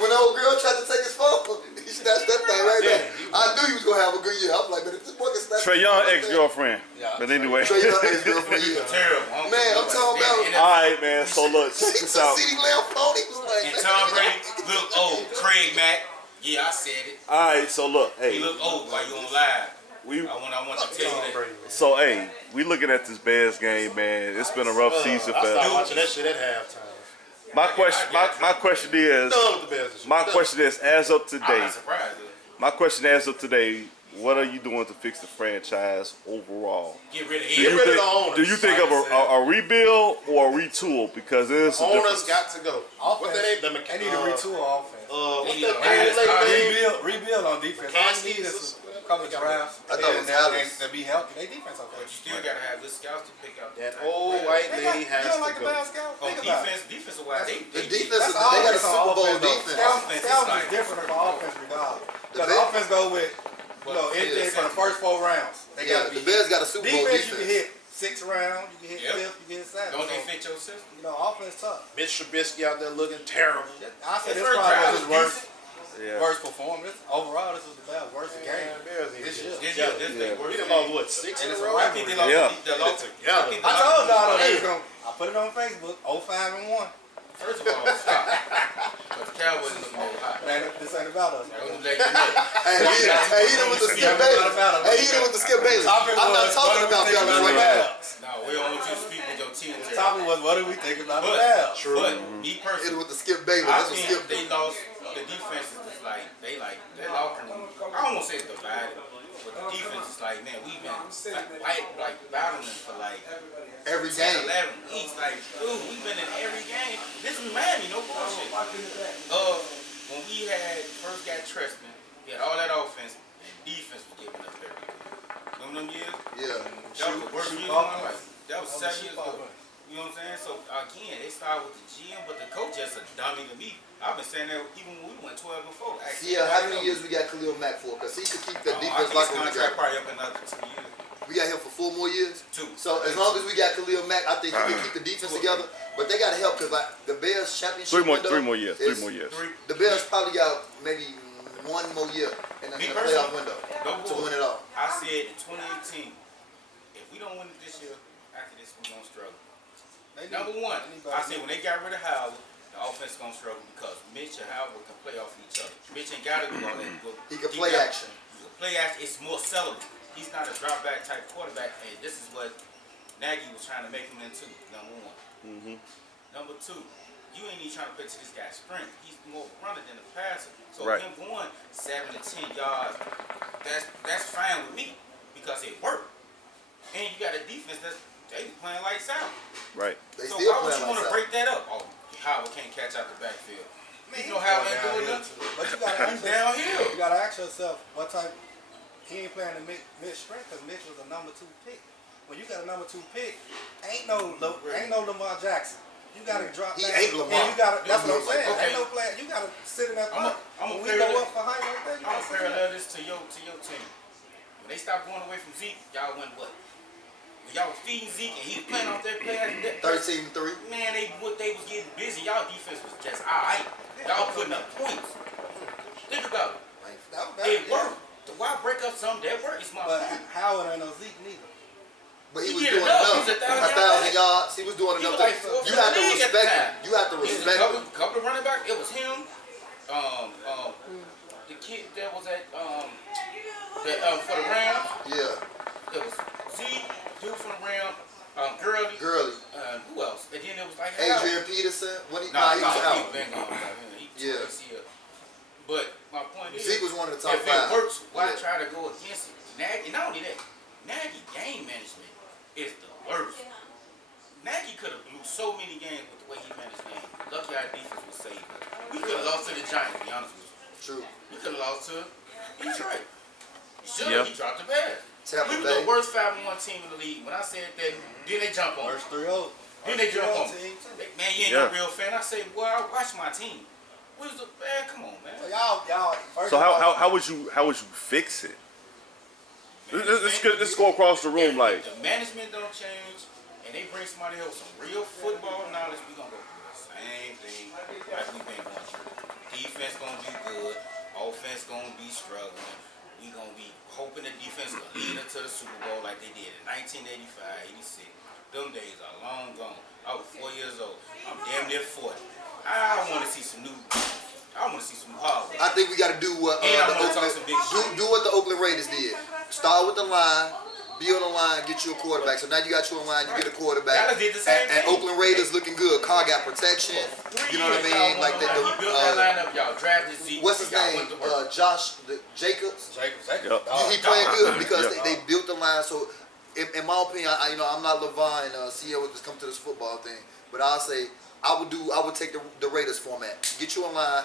When the old girl tried to take his phone, he snatched that thing right back. I knew he was gonna have a good year. I'm like, man, if this boy can snatch Trey Young ex-girlfriend. Yeah. But anyway. Trey Young ex-girlfriend, yeah. Terrible. I don't Man, know I'm what talking that- about- and All right, man. So look, check He this took out. CD Lamb phone. He was like, And Tom Brady look old. Craig Mack. Yeah, I said it. All right, so look, He hey, look old while you on live. we I want to tell you that. so hey, we looking at this Bears game, man. It's been a rough season I for. started watching that shit at halftime. My question is, Done with the Bears. my question is, as of I'm today, not surprised. my question as of today, what are you doing to fix the franchise overall? Get rid of Do you him. rid of think, the owners, do you think of a rebuild or a retool? Because there's a Owners difference. got to go. What that ain't? The They need to retool offense. What's They that need old lady name? Rebuild on defense. All you need is a couple of drafts. I thought it was Alice. To be healthy. They defense okay. But you still got to have good scouts to pick out. That old white lady You has don't to like the go. bad scout? On Think about it. defensive wise, The they defense, That's they got a always on Super Bowl offense, though. defense. Scouts Offense is is like- different than offense regardless. Because The offense go with, anything for the first 4 rounds. They Yeah, got to the be Bears got a Super Bowl defense. You can defense. hit 6th round, you can hit Yep. 5th, you can hit 7th. don't they So, fit your system? you know, offense tough. Mitch Trubisky out there looking terrible. I said His this first probably drive was his was worst, Yeah. worst performance. Overall, this was the best, worst game. Bears This year. This Yeah. year, this Yeah. they worst We done game. lost what, 6 in And a it's a row? I think they lost. Yeah. They lost Together. I told y'all though, they was gonna, I put it on Facebook, 05-1. First of all, stop. But the Cowboys look more hot. Man, this ain't about us. I'm gonna let you know. Hey, he done with the Skip Bayless. Hey, he done with the Skip Bayless. I'm not talking about Dallas right now. No, we don't want you to speak with your team. The topic was, what do we think about the But, Bears? but me Hit personally, it with the Skip Bayless. I That's what think Skip they do. lost. The defense is like they locker room. I don't want to say it's divided, but the defense is like, man, we've been battling for like Every 10, game. 11 weeks. Like, dude, we've been in every game. This is Miami, no bullshit. When we first got Treston, we had all that offense, and defense was giving up everything. Remember them years? Yeah. That was the worst years of my life. That was 7 years ago. You know what I'm saying? So again, they started with the GM, but the coach just a dummy to me. I've been saying that even when we went 12 before. Yeah, how many years we got Khalil Mack for? Because he could keep that defense locker room contract together. probably up another 2 years. We got him for 4 more years. 2. So as long as we got Khalil Mack, I think he can keep the defense together. But they got to help because the Bears championship. 3 more years. is- 3 more years. The Bears probably got maybe 1 more year in the playoff window to win it all. I said in 2018, if we don't win it this year, after this we're gonna struggle. Number one, I said when they got rid of Howard, the offense is gonna struggle because Mitch and Howard can play off each other. Mitch ain't gotta do all that. He can play action. He can play action. It's more sellable. He's not a drop back type quarterback, and this is what Nagy was trying to make him into. Number one. Number two, you ain't even trying to play to this guy's strength. He's more of a runner than a passer. So Right. him going 7 to 10 yards, that's fine with me because it worked. And you got a defense they be playing lights out. Right. They So still why would playing you want like to that. break that up? Oh, Howard can't catch out the backfield. Man, you know Howard ain't doing nothing. But you gotta He's ask downhill. You gotta ask yourself what type. He ain't playing the Mitch strength because Mitch was a number 2 pick. When you got a number 2 pick, ain't no Lamar Jackson. You gotta drop He back. ain't Lamar. And you gotta. That's what I'm saying. Okay. Ain't no player. You gotta sit in that I'm box. a When we parallel- go up for height like that, you I'm gotta gonna sit in parallel this to your team. When they stopped going away from Zeke, y'all went what? When y'all was feeding Zeke and he was playing off that pass, 13-3. man, they was getting busy. Y'all defense was just alright. Y'all putting up points. Think about it. It worked. Why break up something that worked? It's my But point. Howard ain't no Zeke neither. But he He was did doing enough. enough. He was a 1,000 yards. He was doing He was enough. like fourth You in have the to league at the respect time. him. You have to It was a respect him. couple of running backs. It was him. The kid that was at for the Rams. Yeah. It was Zeke, dude from the Rams, Gurley. Gurley. Who else? And then it was like Adrian Peterson. When he was he out. been gone. He Yeah. But my point is, Zeke was one of the top if 5. it works, why Yeah. try to go against it? Nagy, not only that, Nagy game management is the worst. Nagy could have blew so many games with the way he managed games. Lucky our defense was saved. We could have lost to the Giants, to be honest with you. True. We could have lost to Detroit. He should Yeah. have. He dropped the pass. Tampa We were Bay. the worst 5-1 team in the league. When I said that, then they jump on. First 3-0. Then they jump on. team. Man, you ain't no real fan. I say, well, I watch my team. Where's the man? Come on, man. So y'all. First So of all, how would you fix it? Let's go across the room like. If the management don't change and they bring somebody else with some real football knowledge, we gonna go through the same thing like we've been going through. Defense gonna be good, offense gonna be struggling. We gonna be hoping the defense will lead us to the Super Bowl like they did in 1985, 86. Them days are long gone. I was 4 years old. I'm damn near 40. I want to see some new. I want to see some hardware. I think we got to do what And I the wanna talk Oakland, some big shit. do what the Oakland Raiders did. Start with the line, build a line, get you a quarterback. So now you got you a line, you get a quarterback. Dallas did the same And thing. Oakland Raiders looking good. Carr got protection. You know what I mean? Like he built that lineup. Y'all drafted Zeke. what's his Y'all name? went to work. Josh Jacobs. Jacobs. Yep. He playing good because Yeah. they built the line. So, in my opinion, I'm not LeVine and CEO with this come to this football thing, but I'll say I would take the Raiders format. Get you a line,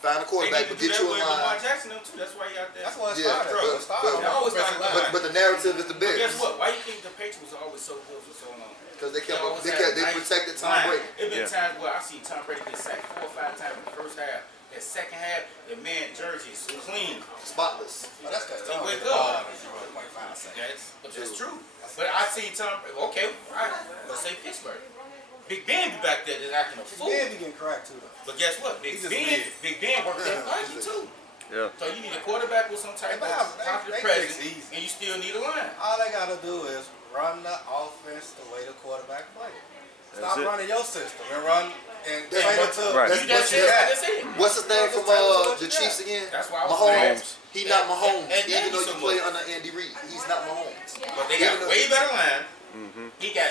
find a quarterback, but get you a Lamar line. Jackson them too. That's why he out there. That's why it Yeah, started. but- It started but- on always offensive got- line. But the narrative is the But Bears guess what? Why you think the Patriots are always so good for so long? because they They protected Tom Brady. It been Yeah. times where I seen Tom Brady get sacked 4 or 5 times in the first half. That second half, the man jersey is clean. Spotless. But that's because They wake up. But that's true. But I see Tom. Okay, let's say Pittsburgh. Big Ben be back there just acting a fool. Ben be getting cracked too though. But guess what? Big He just Ben, weird. Big Ben worked that Nike too. Yeah. So you need a quarterback with some type They- of popular they presence, fix easy. and you still need a line. All they gotta do is run the offense the way the quarterback plays. Stop it. running your system and run and That's play what- it to Right. that's You just what you said got. that's it. What's his name from the Chiefs again? That's why I was Mahomes. saying. He not Mahomes, And even though so you play much. under Andy Reid. He's not Mahomes. But they got Even a way better line. Mm-hmm. He got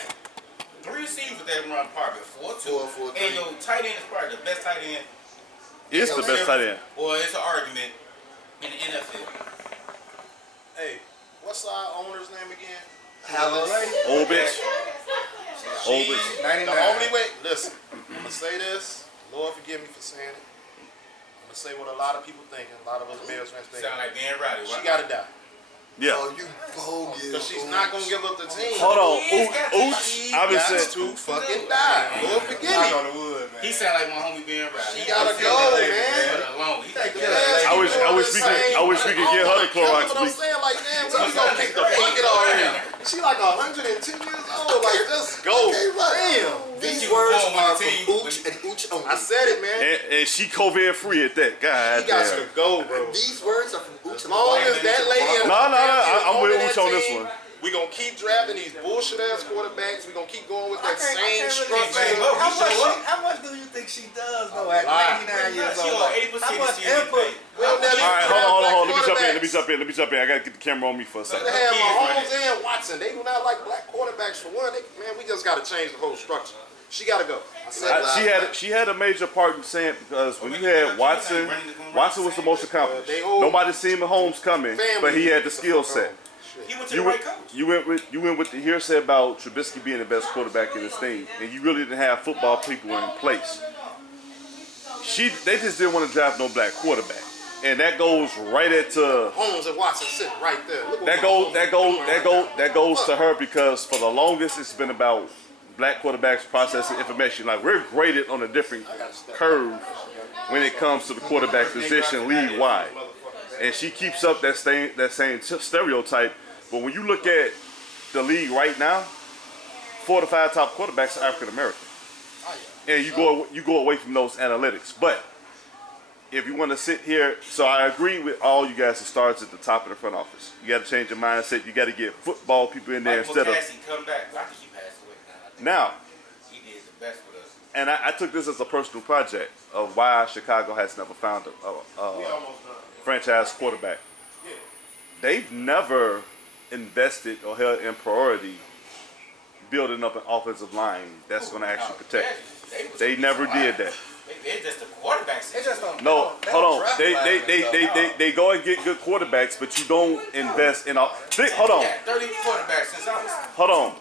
3 receivers that run probably 4-2. 4-4-3. And your tight end is probably the best tight end. It's the best tight end. Or it's an argument in the NFL. Hey, what's our owner's name again? Hallis. Old bitch. Old She- bitch. 99. The only way, listen, I'm gonna say this. Lord forgive me for saying it. I'm gonna say what a lot of people thinking. A lot of us Bears fans think. Sound like Dan Riley. She gotta die. Yeah. Oh, you bogus. Because she's not gonna give up the team. Hold on. Ooch. She I've been got saying. to fucking die. Lord forgive Knock me. on the wood, man. He sound like my homie Ben Riley. She He gotta said go, that man. alone. He like, I wish we could get her to Clorox But I'm bleach. saying, like, man, when you gonna kick the bucket already? She like 110 years old. Like, just go. Okay, right. Damn. These She was words born with are the team. from Ooch and Ooch only. I said it, man. And she COVID free at that. God She got to damn. go, bro. These words are from Ooch As and long only. as that lady. No, I'm with Ooch on this one. We gonna keep drafting these bullshit ass quarterbacks. We gonna keep going with that same really structure. think, look, How we much, show up. how much do you think she does though at lot. 99 years She old? on 80% How much of the input? season. We'll never All right, draft hold on. black Let me jump in. quarterbacks. I gotta get the camera on me for a They second. have Kids Mahomes right and Watson. They do not like black quarterbacks for one. Man, we just gotta change the whole structure. She gotta go. I said She had a major part in saying because when you had Watson was the most accomplished. Nobody seen Mahomes coming, but he had the skill set. He went to the right coach. You went with the hearsay about Trubisky being the best quarterback in this thing, and you really didn't have football people in place. They just didn't want to draft no black quarterback, and that goes right into Mahomes and Watson sitting right there. Look what that goes to her because for the longest it's been about black quarterbacks processing information. Like we're graded on a different curve when it comes to the quarterback position league wide, and she keeps up that same stereotype. But when you look at the league right now, 4 to 5 top quarterbacks are African American, and you go away from those analytics. But if you want to sit here, so I agree with all you guys. It starts at the top of the front office. You got to change your mindset. You got to get football people in there Mike instead of McCaskey come back. I think he passed away now. now. He did the best with us. And I took this as a personal project of why Chicago has never found a franchise quarterback. They've never invested or held in priority building up an offensive line that's going to actually protect. They never did that. They're just the quarterbacks. They just don't. No, they hold don't on. draft They linemen, they go and get good quarterbacks, but you don't invest in. Hold on, Yeah, 30 quarterbacks since I was. hold on.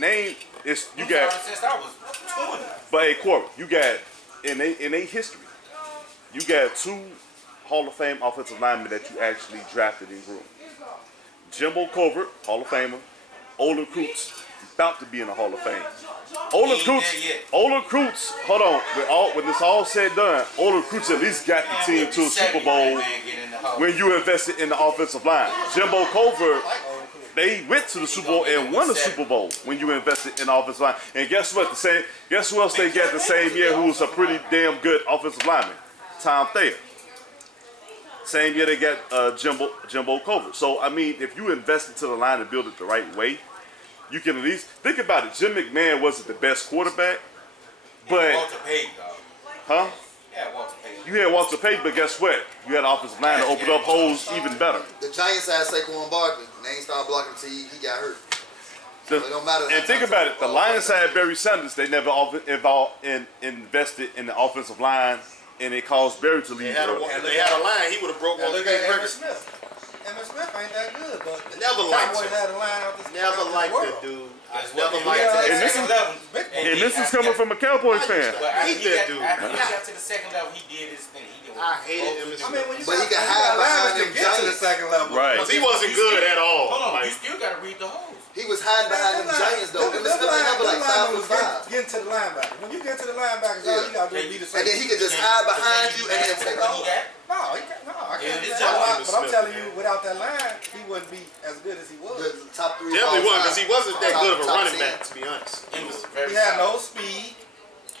Name is you got. Since I was 20. But hey, Corey, you got in a history, you got 2 Hall of Fame offensive linemen that you actually drafted and grew. Jimbo Covert, Hall of Famer. Olin Kreutz, about to be in the Hall of Fame. Olin Kreutz, hold on. When it's all said and done, Olin Kreutz at least got the team to a Super Bowl when you invested in the offensive line. Jimbo Covert, they went to the Super Bowl and won the Super Bowl when you invested in the offensive line. And guess what? Guess who else they got the same year who was a pretty damn good offensive lineman? Tom Thayer. Same year they got Jimbo Covert. So, I mean, if you invest into the line and build it the right way, you can at least think about it. Jim McMahon wasn't the best quarterback, but Walter Payton, dog. huh? Yeah, Walter Payton. You had Walter Payton, but guess what? You had an offensive line to open up holes even better. The Giants had Saquon Barkley, and they ain't started blocking until he got hurt. So it don't matter. And think about it. The Lions had Barry Sanders. They never invested in the offensive line, and it caused Barry to leave. If they had a line, he would have broke And one. look at Emmitt Smith. Emmitt Smith ain't that good, but Never the liked Cowboys him. had a line out this Never liked world. that dude. I That's never what liked they got to him. And the this second is- level. And this is coming from a Cowboys fan. But after He he did, got, dude. after he got to the second level, he did his thing. He did what I he hated was Emmitt supposed to I mean, do. when you But he got can you hide got behind linemen to them get to the giants. second level. Right. Because he wasn't good at all. Hold on, Like, you still got to read the holes. He was hiding behind them Giants though. Them Smith ain't number like 5'5". Getting to the linebacker. When you get to the linebackers, all you gotta do is be the And same. then he could just hide behind you and then take off. No, he can't. No, I can't. Yeah, it's But I'm Smith, telling man. you, without that line, he wouldn't be as good as he was. The top 3. definitely all wasn't, because he wasn't that Top- good of a top running 10. back, to be honest. He was very He had solid. no speed.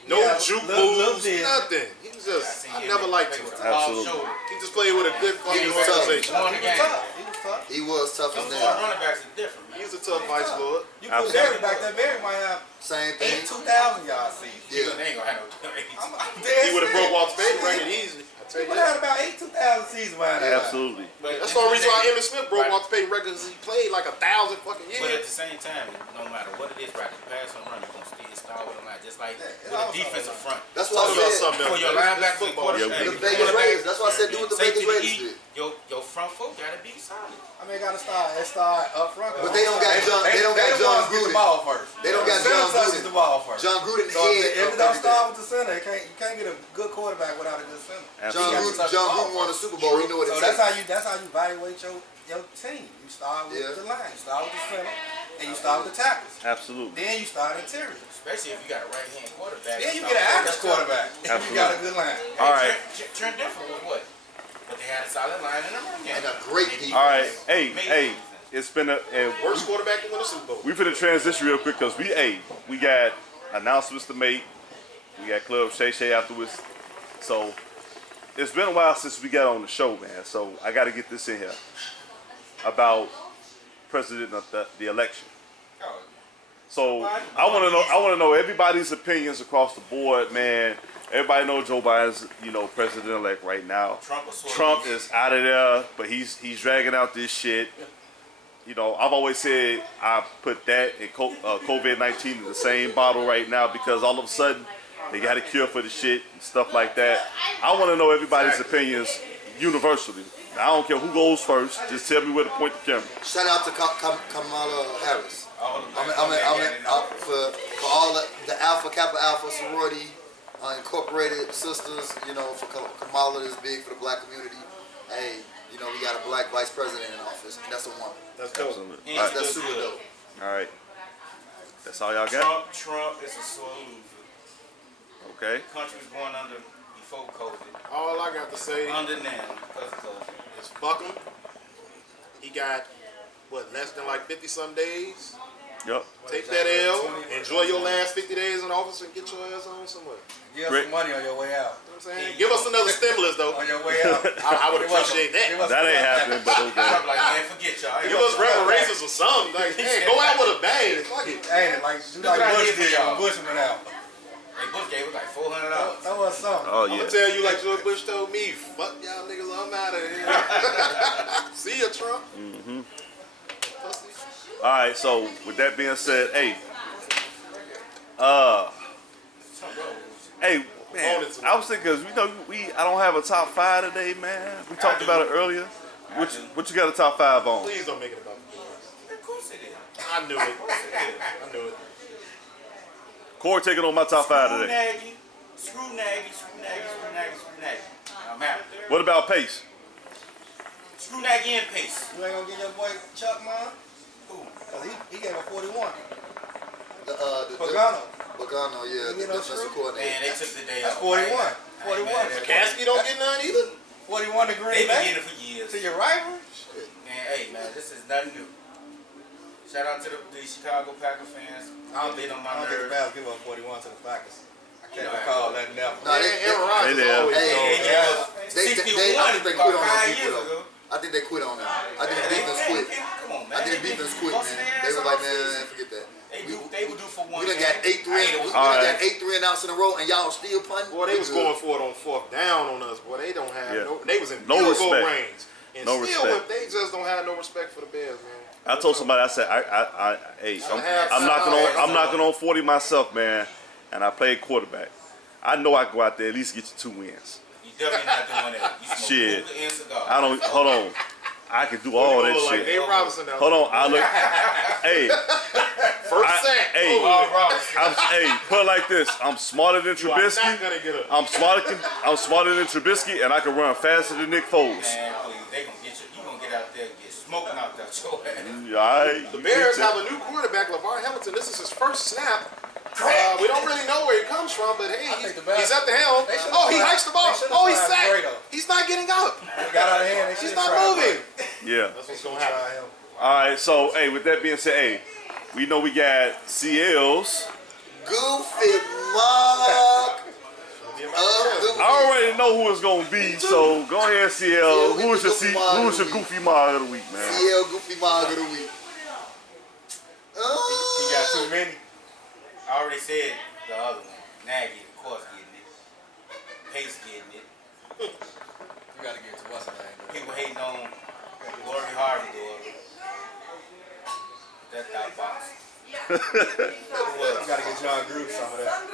No Yeah, juke little moves, vision. nothing. He was just, I seen never him liked play him. with a long Absolutely. shoulder. He just played with a good fucking was tough. organization. Won the He was game. tough. He was tough. He was tough as Some nails. running backs are different, man. He's a tough vice lord. You put Barry back there, Barry might have Same 8 thing. 2,000 yard season. Yeah. They ain't gonna have no I'm He dead would have broke serious. Walter Payton record easy. I tell He you would have that. had about 8 2,000 seasons behind that. Absolutely. That's the only reason why Emmitt Smith broke Walter Payton record because he played like 1,000 fucking But at years. the same time, no matter what it is, right, the pass and run, you're gonna still start with a line, just like with a also defensive front. That's why I Talk about said something For else. your man. linebackers and Football. quarterbacks, the Vegas Raiders. That's why I said do what the safety Vegas to Raiders eat, did. your front foot gotta be solid. I mean, got to start up front. But they don't got John. They don't got the John ones get the Gruden. ball first. They don't got The center John touches Gruden. the ball first. John Gruden So head if of it don't everything. start with the center, you can't get a good quarterback without a good center. Absolutely. John Gruden won a Super Bowl. He know what So it takes. that's how you evaluate your team. You start with the line, you start with the center, and you start with the tackles. Absolutely. Then you start interior. Especially if you got a right hand quarterback. Then you get an average quarterback. If you got a good line. All right. Trent Dilfer was what? But they had a solid line in the run game. And a great defense. All right. Hey. It's been a Worst quarterback to win a Super Bowl. we finna transition real quick because we got announcements to make. We got Club Shay Shay afterwards. So it's been a while since we got on the show, man. So I got to get this in here about president of the election. So I want to know everybody's opinions across the board, man. Everybody knows Joe Biden's, president-elect right now. Trump is out of there, but he's dragging out this shit. I've always said I put that and COVID-19 in the same bottle right now because all of a sudden they got a cure for the shit and stuff like that. I want to know everybody's opinions universally. I don't care who goes first. Just tell me where to point the camera. Shout out to Kamala Harris. For all the Alpha Kappa Alpha sorority incorporated sisters. For Kamala is big for the black community. Hey, we got a black vice president in office. And that's a woman. That's dope. Absolutely. That's super dope. All right. That's all y'all got? Trump is a sore loser. Okay. Country was going under before COVID. All I got to say Under now because of COVID. is fuck him. He got, less than like 50-some days? Yep. Take that L, enjoy your last 50 days in office and get your ass on somewhere. Give us some money on your way out. You know what I'm saying? Give us another stimulus though. On your way out. I would appreciate that. That ain't happening, but okay. Trump like, man, forget y'all. Give us reparations or something. Like, hey, go out with a bang. Fuck it. Hey, like Look what I Bush did for did y'all. when Bush went out. Hey, Bush gave us like $400. Throw us something. Oh, I'm yeah. gonna tell you like George Bush told me, fuck y'all niggas, I'm out of here. See ya, Trump. Pussy. All right, so with that being said, hey, man, I was thinking, cause I don't have a top 5 today, man. We talked about it earlier. What you got a top 5 on? Please don't make it about the boys. Of course it is. I knew it. I knew it. Corey taking on my top 5 today. Screw Nagy. I'm out. What about Pace? Screw Nagy and Pace. You ain't gonna get your boy Chuck mine? Who? Cause he gave a 41. Pagano, Pagano. yeah, the You know, defensive Man, coordinator. they took the day That's off. 41. I ain't 41. mad at that. Kasky don't get none either. 41 to They've Green been Bay. getting it for years. To your rival? Man, hey, man, this is nothing new. Shout out to the Chicago Packer fans. I don't They think on I my don't think the nerves. Bears give up 41 to the Packers. I can't You know, recall nothing else. Nah, Aaron Rodgers They is always Hey, gone. They Yeah. gave us 61 I think they about quit on 5 those years people, ago. though. I think they quit on that. I think the defense quit. Come on, man. I think the defense quit, man. They was like, man, forget that. They would do for one We done game. got 8-3. We All done right. got 8-3 announced in a row, and y'all still punting. Boy, they was We good. going for it on 4th down on us. Boy, they don't have they was in No field goal respect. range. And No still, respect. they just don't have no respect for the Bears, man. I told somebody, I said, hey, I'm knocking on 40 myself, man, and I played quarterback. I know I can go out there at least get you 2 wins. You definitely not doing that. You smoke Shit. hookah and cigar. I don't. Hold on. I can do all that Like shit. Dave Robinson now. Hold on. I look. Hey, First sack. hey, Oh, hey. Put it like this. I'm smarter than you are not Trubisky. gonna get up. I'm smarter than Trubisky, and I can run faster than Nick Foles. Man, please, they gonna get you. You gonna get out there and get smoking out there, your ass. All right. The Bears have a new quarterback, LeVar Hamilton. This is his first snap. We don't really know where he comes from, but hey, think the Bears- he's at the helm. They should've Oh, he tried- hikes the ball. they should've Oh, he's tried sacked. Fredo. He's not getting up. They got out of hand. He's not moving. Yeah. That's what's gonna happen. All right. So, hey, with that being said, hey, we know we got CLs. Goofy Mark. I already know who it's gonna be, so go ahead, CL. Who is your Goofy Mog of the week, man? CL Goofy Mog of the week. He got too many. I already said the other one. Nagy, of course, getting it. Pace getting it. You gotta get to what's her name. People hating on Lori Harvey, daughter. That thought box. You gotta get John Groove some of that.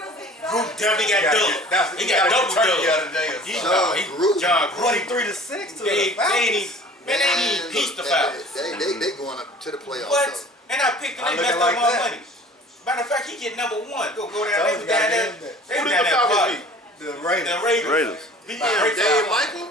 Groove definitely got double. He got double Groove. John Groove. 23-6 to They the ain't even pieced the Falcons. They going up to the playoffs. What? Though. And I picked and they messed up my money. Matter of fact, he get number one. Go down there. They down there. They down there. The Raiders. The Raiders. Dave Michael?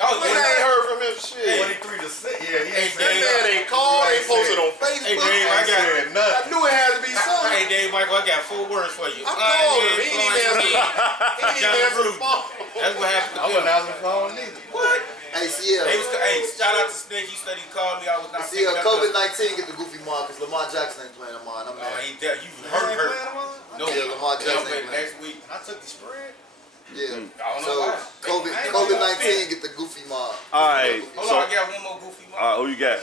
Oh, I ain't heard from him shit. 23-6. Yeah, he ain't That man ain't called, ain't posted on Facebook. Hey, Dave, I knew it had to be something. Hey, Dave Michael, I got 4 words for you. I called him. He didn't even answer the phone. That's what happened to I him. wasn't answering the phone either. What? Hey, CL. Hey, shout out to Snake. He said he called me. I was not CL, picking up. COVID-19 get the Goofy Mog because Lamar Jackson ain't playing tomorrow. I'm mad. He dead. You hurt. No, Yeah, Lamar Jackson play ain't next week. I took the spread. Yeah. I don't know So why. COVID-19 get the Goofy Mog. All right. Hold on, I got one more goofy. Who you got?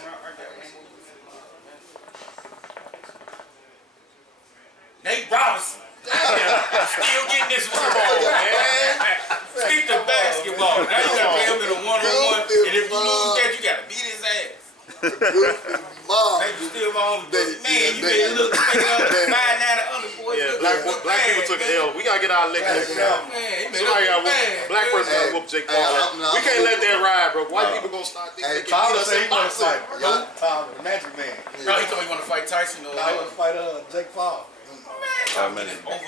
Nate Robinson. Still getting this one ball, man. Speak to basketball. Now you gotta play him in a one-on-one, and if you lose that, you gotta beat his ass. Mom. Maybe still on, man. You baby. been looking up 5'9" other boys. Yeah, black people took the L. We gotta get our lick back. Somebody got whoop. Black person got whoop Jake Paul. We can't let that ride, bro. White people gonna start thinking they can beat us in boxing. Tyler, the Magic Man. No, he told me he want to fight Tyson. I want to fight Jake Paul.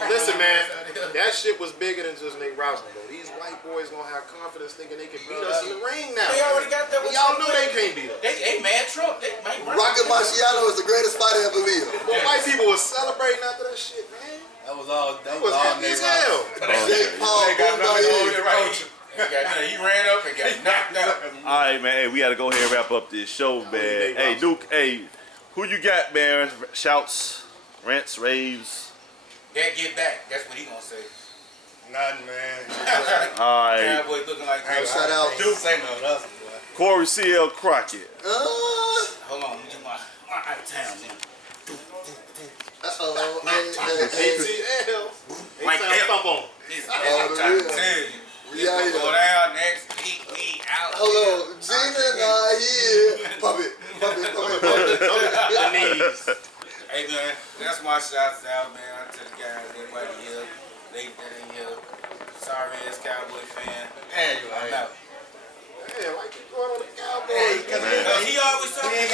Listen, man, that shit was bigger than just Nate Robinson, bro. These white boys gonna have confidence thinking they can beat us in the ring now. They already got that. Y'all know they can't beat us. They mad Trump. They might run. Rocket Marciano is the greatest fighter ever lived. But white people was celebrating after that shit, man. That was all. That It was happy as hell. Jake Paul, He ran up and got knocked out. All right, man. Hey, we gotta go ahead and wrap up this show, man. Hey, Duke. Hey, who you got, man? Shouts, rants, raves. Dad, get back. That's what he gonna say. Nothing, man. All right. Cowboy looking like Hey, shout out. Dude, say no to us, boy. Corey CL Crockett. Hold on, let me get my out of town now. ATL. Mike Ain't stomp on. I'm trying to tell you. We gonna go down next week. We out. Hello, Gina not here. Puppet. The knees. Hey man, that's my shots out, man. To the guys, everybody here, they in here. Sorry ass Cowboy fan. Hey, I'm out. Man, why you going on the Cowboys? He always talking. He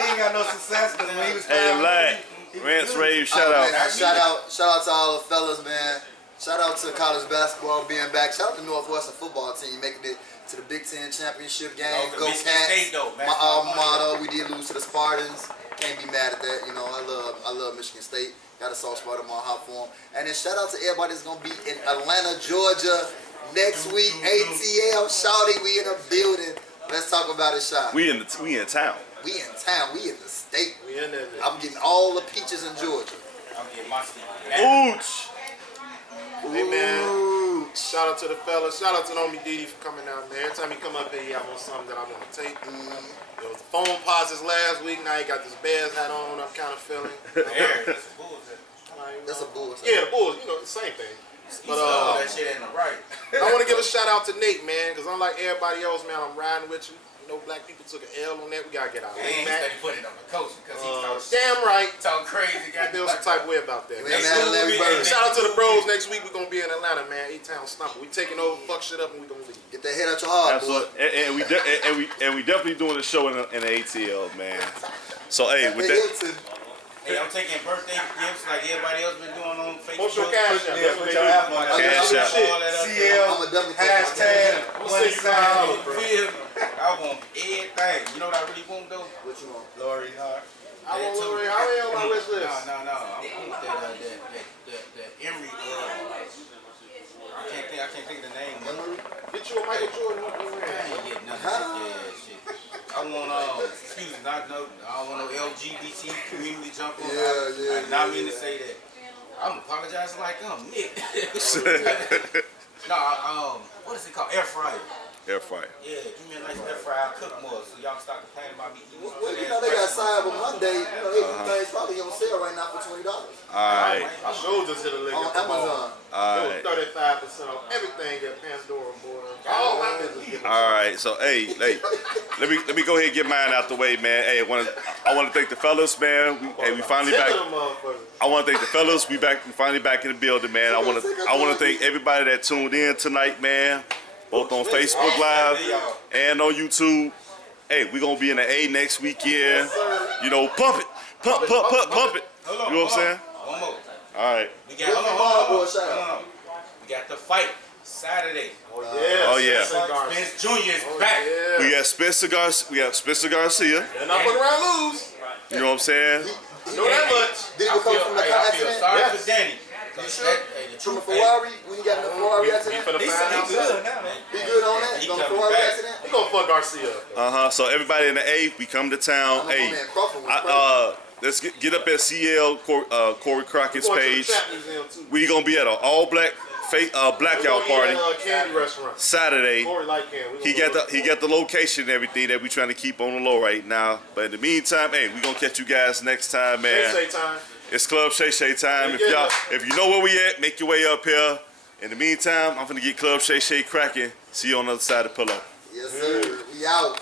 ain't got no success because when he was Hey, Lack. Rants, raves, shout out. Shout out to all the fellas, man. Shout out to college basketball being back. Shout out to Northwestern football team making it to the Big Ten championship game. Oh, Go Michigan Cats. State, though, man. My alma mater. We did lose to the Spartans. Can't be mad at that. You know, I love Michigan State. Got a soft spot in my heart for them. And then shout out to everybody that's gonna be in Atlanta, Georgia next week. ATL, shouting, we in a building. Let's talk about it, shot. We in town. We in town. We in the state. We in there. I'm getting all the peaches in Georgia. I'm getting my Steve. Ooch. Hey, man. Ooh. Shout out to the fellas. Shout out to Nomi Didi for coming out, man. Every time he come up here, he have on something that I want to take. There was the phone pauses last week. Now he got this Bears hat on. I'm kind of feeling. That's a bullshit. Yeah, the Bulls. You know, the same thing. But that shit ain't right. I want to give a shout out to Nate, man, because unlike everybody else, man, I'm riding with you. You know, black people took an L on that. We gotta get out. He ain't Mac. steady putting it on the coach because he's Damn right. talking crazy. I feel some type of way about that. We ain't mad at Larry Bird. Shout out to the bros. Next week we're gonna be in Atlanta, man. A-Town Stumper. We taking over, fuck shit up, and we gonna leave. Get that head out your heart, boy. Absolutely. And we definitely doing a show in the ATL, man. So hey, with that. Hey, I'm taking birthday gifts like everybody else been doing on Facebook. What's your cash out? Yeah, put your app on that. Cash out. CL, I'm a double hashtag, money sign, I want everything. You know what I really want though? What you want? Lori Hart. I want Lori. How are you on my wish list? No. I want that Emery. I can't think of the name. Get you a Michael Jordan. I ain't getting nothing. Yeah, shit. I want excuse me, I don't want no LGBT community jump on. Yeah. I did not mean to say that. I'm apologizing like I'm Nick. No, what is it called? Air fryer. Air fryer. Yeah, give me a nice air fryer. I'll cook more, so y'all start complaining about me eating. Well, you know they got Cyber Monday. You know everything's probably on sale right now for $20 Alright. I sure just hit a lick on at the mall. Amazon. It was 35% off everything at Pandora, boy. All my business. Alright, so hey, let me go ahead and get mine out the way, man. Hey, I wanna thank the fellas, man. We finally back. I wanna thank the fellas. We finally back in the building, man. I wanna thank everybody that tuned in tonight, man. Both on Facebook Live and on YouTube. Hey, we gonna be in the A next weekend. You know, pump it. Pump it. You know what I'm saying? One more. Alright. We got, hold on. We got the fight Saturday. Oh yeah. Spence Jr. is back. Yeah. We got Spencer Garcia. And not fucking around lose. You know what I'm saying? You know that much. Did it come from the car I feel accident? sorry Yes. for Danny. You sure? From the Ferrari? When you got in the Ferrari accident? He finna He find said out. he good now, man. He good on that? He On the coming Ferrari back. accident? He gonna fuck Garcia up. So everybody in the A, we come to town. I know my Hey, man Crawford was let's get up at CL Corey Crockett's Going to the page. trap museum too. We gonna be at an all black blackout party Candy restaurant. Saturday. Corey like candy. We He gonna got go the location and everything that we trying to keep on the low right now. But in the meantime, hey, we gonna catch you guys next time, man. Shay time. It's Club Shay Shay time. Yeah. If you know where we at, make your way up here. In the meantime, I'm gonna get Club Shay Shay cracking. See you on the other side of the pillow. Yes, sir. We out.